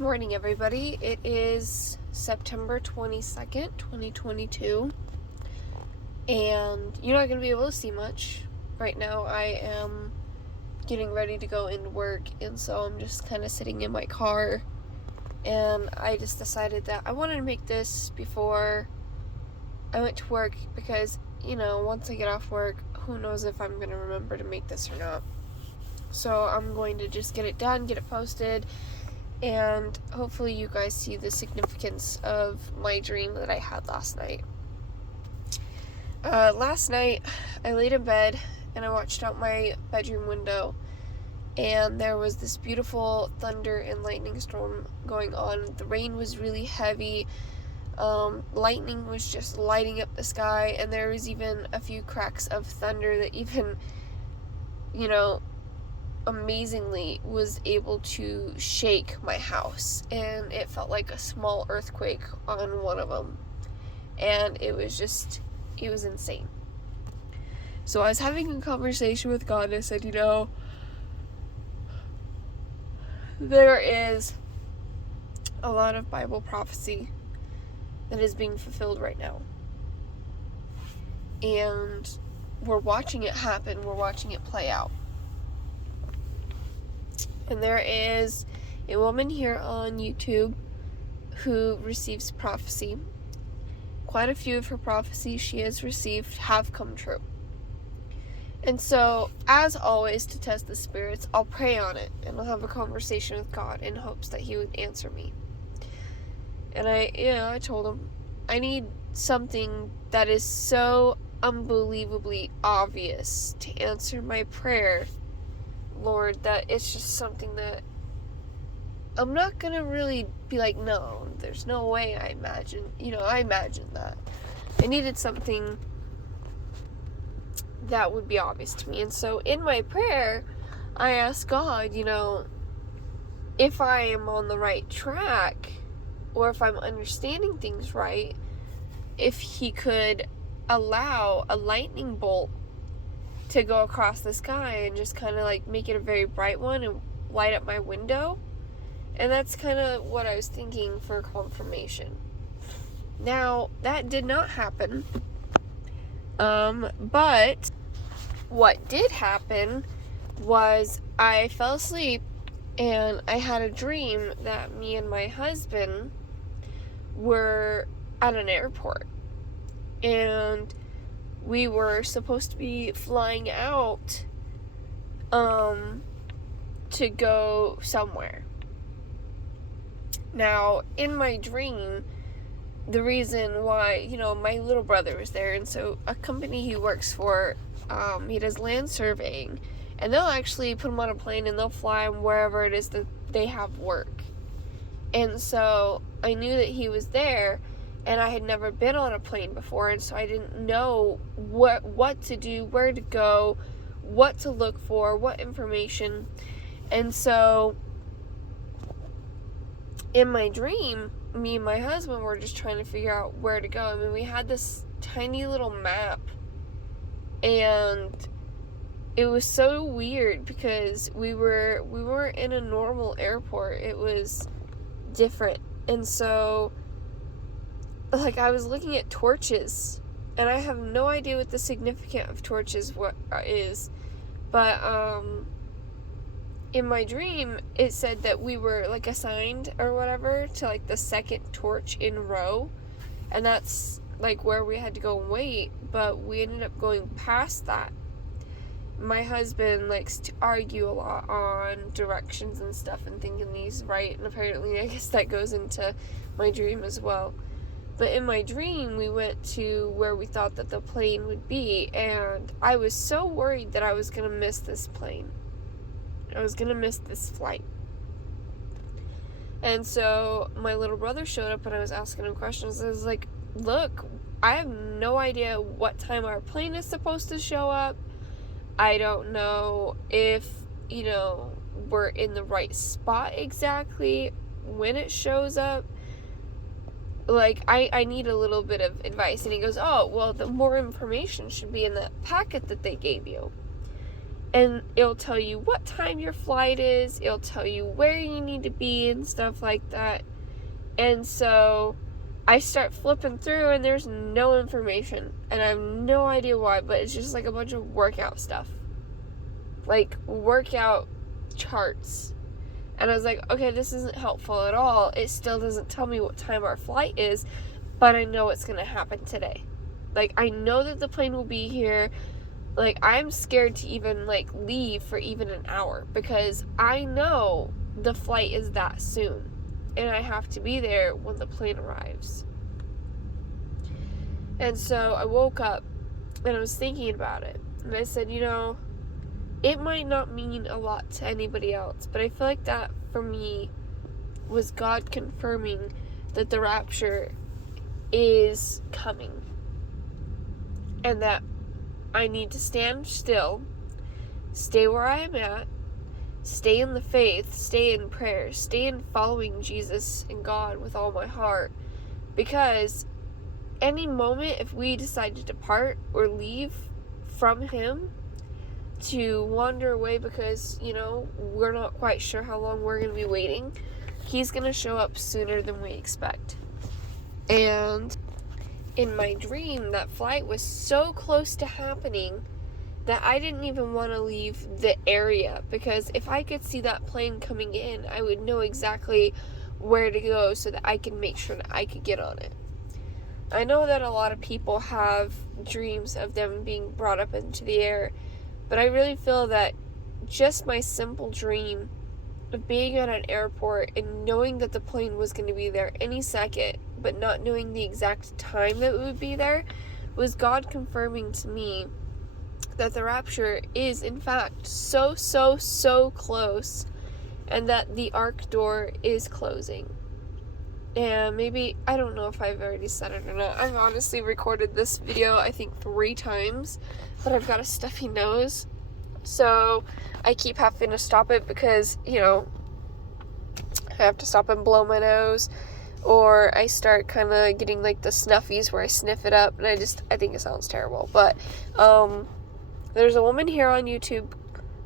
Morning, everybody. It is September 22nd, 2022, and you're not going to be able to see much. Right now, I am getting ready to go into work, and so I'm just kind of sitting in my car, and I just decided that I wanted to make this before I went to work because, once I get off work, who knows if I'm going to remember to make this or not. So I'm going to just get it done, get it posted, and hopefully you guys see the significance of my dream that I had last night. Last night, I laid in bed and I watched out my bedroom window, and there was this beautiful thunder and lightning storm going on. The rain was really heavy. Lightning was just lighting up the sky, and there was even a few cracks of thunder that even, amazingly was able to shake my house, and it felt like a small earthquake on one of them, and it was insane. So I was having a conversation with God, and I said, there is a lot of Bible prophecy that is being fulfilled right now, and we're watching it happen, we're watching it play out. And there is a woman here on YouTube who receives prophecy. Quite a few of her prophecies she has received have come true. And so, as always, to test the spirits, I'll pray on it, and I'll have a conversation with God in hopes that He would answer me. And I told Him, I need something that is so unbelievably obvious to answer my prayer, Lord, that it's just something that I'm not gonna really be like, no, there's no way. I imagined that. I needed something that would be obvious to me. And so in my prayer, I asked God, if I am on the right track, or if I'm understanding things right, if He could allow a lightning bolt to go across the sky and just kind of like make it a very bright one and light up my window. And that's kind of what I was thinking for confirmation. Now, that did not happen. But what did happen was I fell asleep and I had a dream that me and my husband were at an airport. And we were supposed to be flying out to go somewhere. Now, in my dream, the reason why, my little brother was there, and so a company he works for, he does land surveying, and they'll actually put him on a plane and they'll fly him wherever it is that they have work. And so I knew that he was there, and I had never been on a plane before, and so I didn't know what to do, where to go, what to look for, what information. And so in my dream, me and my husband were just trying to figure out where to go. I mean, we had this tiny little map, and it was so weird because we weren't in a normal airport. It was different. And so I was looking at torches, and I have no idea what the significance of torches is, but in my dream it said that we were assigned or whatever to the second torch in row, and that's where we had to go and wait, but we ended up going past that. My husband likes to argue a lot on directions and stuff and thinking he's right, and apparently I guess that goes into my dream as well. But in my dream, we went to where we thought that the plane would be, and I was so worried that I was going to miss this plane. I was going to miss this flight. And so my little brother showed up, and I was asking him questions. I was like, look, I have no idea what time our plane is supposed to show up. I don't know if, we're in the right spot exactly when it shows up. I need a little bit of advice. And he goes, oh, well, the more information should be in that packet that they gave you. And it'll tell you what time your flight is. It'll tell you where you need to be and stuff like that. And so I start flipping through and there's no information. And I have no idea why, but it's just like a bunch of workout stuff. Like workout charts. And I was like, okay, this isn't helpful at all. It still doesn't tell me what time our flight is, but I know what's going to happen today. Like, I know that the plane will be here. Like, I'm scared to even, like, leave for even an hour because I know the flight is that soon. And I have to be there when the plane arrives. And so I woke up and I was thinking about it. And I said, it might not mean a lot to anybody else, but I feel like that, for me, was God confirming that the rapture is coming. And that I need to stand still, stay where I am at, stay in the faith, stay in prayer, stay in following Jesus and God with all my heart. Because any moment, if we decide to depart or leave from Him to wander away because, we're not quite sure how long we're going to be waiting, He's going to show up sooner than we expect. And in my dream, that flight was so close to happening that I didn't even want to leave the area, because if I could see that plane coming in, I would know exactly where to go so that I can make sure that I could get on it. I know that a lot of people have dreams of them being brought up into the air, but I really feel that just my simple dream of being at an airport and knowing that the plane was going to be there any second, but not knowing the exact time that it would be there, was God confirming to me that the rapture is, in fact, so close, and that the ark door is closing. And maybe, I don't know if I've already said it or not. I've honestly recorded this video, I think, 3 times, but I've got a stuffy nose, so I keep having to stop it because, I have to stop and blow my nose, or I start kind of getting, like, the snuffies where I sniff it up, and I think it sounds terrible. But there's a woman here on YouTube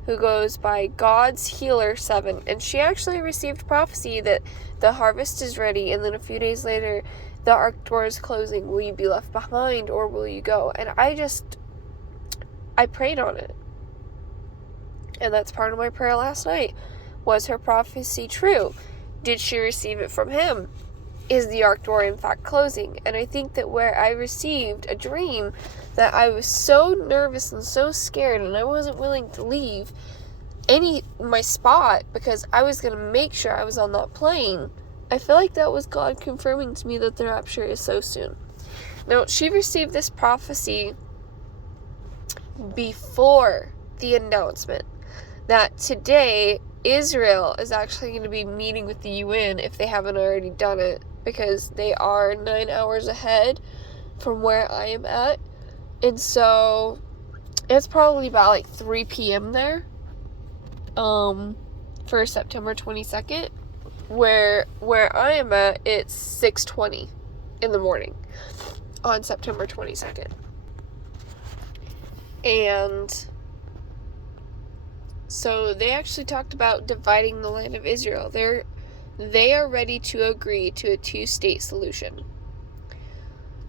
who goes by God's Healer 7, and she actually received prophecy that the harvest is ready, and then a few days later the ark door is closing. Will you be left behind, or will you go? And I prayed on it, and that's part of my prayer last night. Was her prophecy true? Did she receive it from Him? Is the ark door in fact closing? And I think that where I received a dream that I was so nervous and so scared, and I wasn't willing to leave my spot because I was going to make sure I was on that plane, I feel like that was God confirming to me that the rapture is so soon. Now, she received this prophecy before the announcement that today Israel is actually going to be meeting with the UN, if they haven't already done it, because they are 9 hours ahead from where I am at. And so it's probably about like 3 p.m. there for September 22nd. Where I am at, it's 6:20 in the morning on September 22nd. And so they actually talked about dividing the land of Israel. They are ready to agree to a 2-state solution.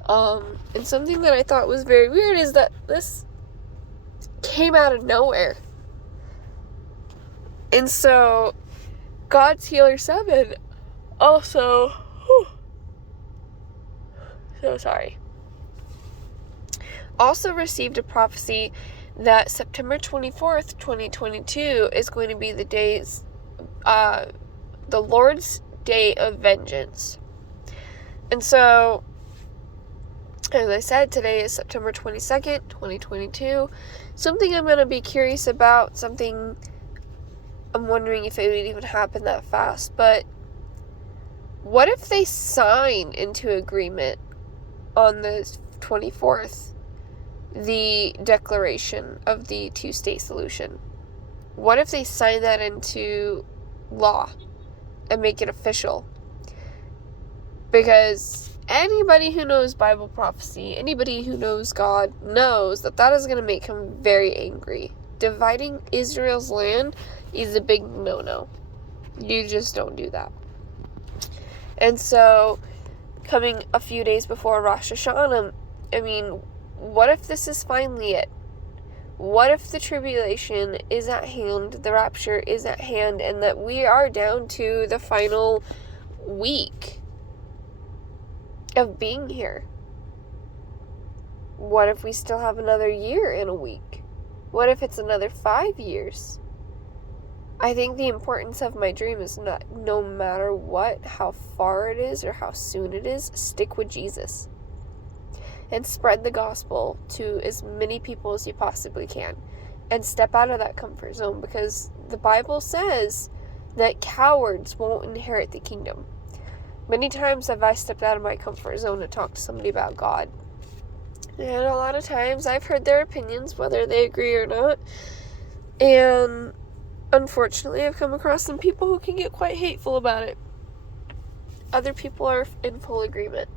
And something that I thought was very weird is that this came out of nowhere. And so God's Healer 7 also, also received a prophecy that September 24th, 2022 is going to be the Lord's Day of Vengeance. And so, as I said, today is September 22nd, 2022. Something I'm going to be curious about, something I'm wondering if it would even happen that fast, but what if they sign into agreement on the 24th, the declaration of the 2-state solution? What if they sign that into law and make it official? Because anybody who knows Bible prophecy, anybody who knows God, knows that that is going to make Him very angry. Dividing Israel's land is a big no-no. You just don't do that. And so, coming a few days before Rosh Hashanah, I mean, what if this is finally it? What if the tribulation is at hand, the rapture is at hand, and that we are down to the final week of being here? What if we still have another year in a week? What if it's another 5 years? I think the importance of my dream is not, no matter what, how far it is or how soon it is, stick with Jesus. And spread the gospel to as many people as you possibly can. And step out of that comfort zone, because the Bible says that cowards won't inherit the kingdom. Many times have I stepped out of my comfort zone to talk to somebody about God. And a lot of times I've heard their opinions, whether they agree or not. And unfortunately, I've come across some people who can get quite hateful about it. Other people are in full agreement.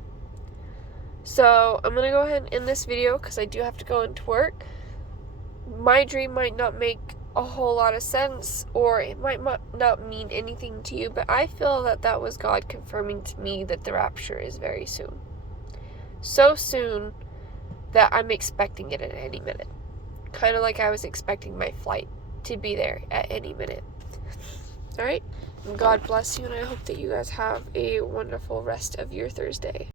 So I'm going to go ahead and end this video because I do have to go into work. My dream might not make a whole lot of sense, or it might not mean anything to you, but I feel that that was God confirming to me that the rapture is very soon. So soon that I'm expecting it at any minute. Kind of like I was expecting my flight to be there at any minute. Alright? God bless you, and I hope that you guys have a wonderful rest of your Thursday.